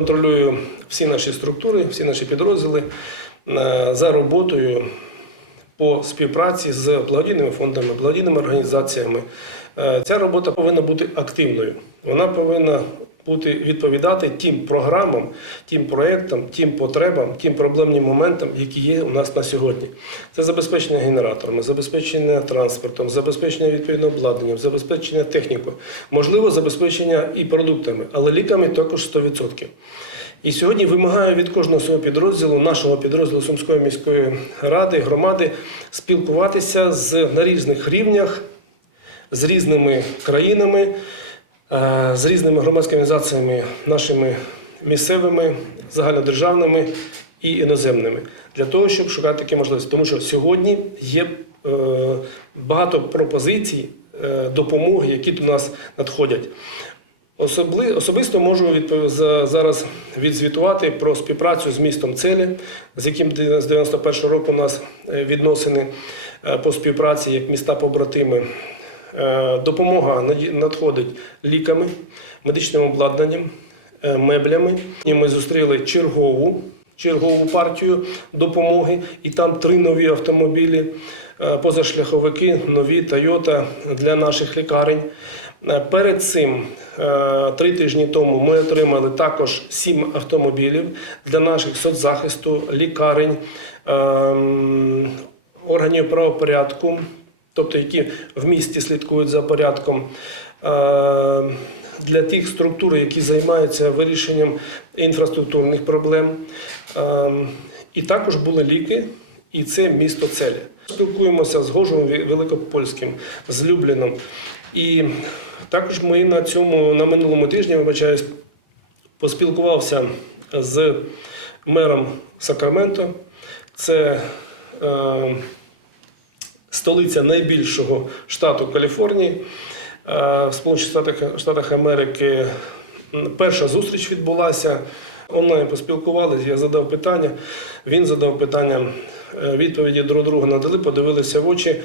контролюю всі наші структури, всі наші підрозділи е, за роботою по співпраці з благодійними фондами, благодійними організаціями. Е, Ця робота повинна бути активною. Вона повинна бути відповідати тим програмам, тим проектам, тим потребам, тим проблемним моментам, які є у нас на сьогодні. Це забезпечення генераторами, забезпечення транспортом, забезпечення відповідно обладнанням, забезпечення технікою, можливо, забезпечення і продуктами, але ліками також 100%. І сьогодні вимагаю від кожного свого підрозділу, нашого підрозділу Сумської міської ради, громади, спілкуватися з на різних рівнях з різними країнами, з різними громадськими організаціями, нашими місцевими, загальнодержавними і іноземними, для того, щоб шукати такі можливості. Тому що сьогодні є е, багато пропозицій е, допомоги, які до нас надходять. Особли, особисто можу відпов- зараз відзвітувати про співпрацю з містом Целі, з яким з 91 року у нас е, відносини е, по співпраці як міста побратими. Е, Допомога надходить ліками, медичним обладнанням, е, меблями. І ми зустріли чергову, чергову партію допомоги, і там три нові автомобілі, е, позашляховики, нові Toyota для наших лікарень. Перед цим три тижні тому ми отримали також сім автомобілів для наших соцзахисту, лікарень, ем, органів правопорядку, тобто які в місті слідкують за порядком. Е, Для тих структур, які займаються вирішенням інфраструктурних проблем. Ем, І також були ліки, і це місто Целі. Спілкуємося з Гожем Великопольським, з Любліном. І також ми на цьому на минулому тижні, вибачаюсь, поспілкувався з мером Сакраменто. Це е, столиця найбільшого штату Каліфорнії. Е, В Сполучених Штатах, Штатах Америки перша зустріч відбулася. Онлайн поспілкувалися, я задав питання, він задав питання, відповіді друг друга надали, подивилися в очі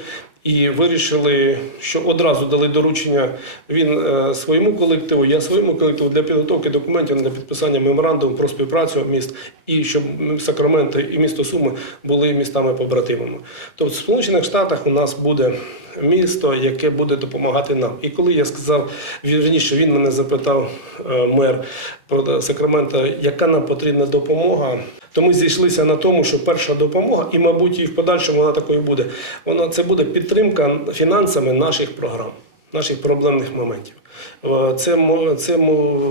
і вирішили, що одразу дали доручення він е, своєму колективу, я своєму колективу для підготовки документів для підписання меморандуму про співпрацю міст і щоб Сакраменто і місто Суми були містами побратимами. Тобто в Сполучених Штатах у нас буде місто, яке буде допомагати нам. І коли я сказав, вірніше він мене запитав е, мер про Сакраменто, яка нам потрібна допомога. То ми зійшлися на тому, що перша допомога, і, мабуть, і в подальшому вона такою буде. Вона це буде підтримка фінансами наших програм, наших проблемних моментів. Е, Це, це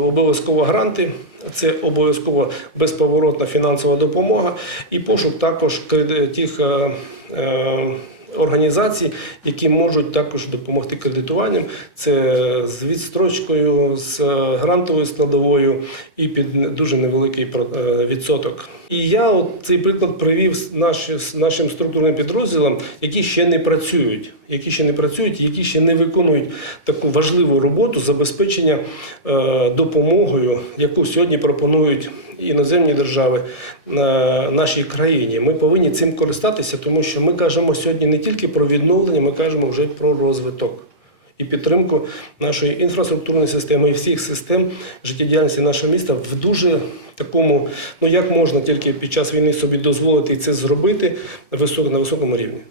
обов'язково гранти, це обов'язково безповоротна фінансова допомога і пошук також тих е, е, організацій, які можуть також допомогти кредитуванням. Це з відстрочкою, з грантовою складовою і під дуже невеликий відсоток. І я от цей приклад привів наші- нашим структурним підрозділам, які ще не працюють, які ще не працюють, які ще не виконують таку важливу роботу забезпечення е, допомогою, яку сьогодні пропонують іноземні держави е, нашій країні. Ми повинні цим користатися, тому що ми кажемо сьогодні не тільки про відновлення, ми кажемо вже про розвиток. І підтримку нашої інфраструктурної системи і всіх систем життєдіяльності нашого міста в дуже такому, ну як можна тільки під час війни собі дозволити це зробити на високому рівні.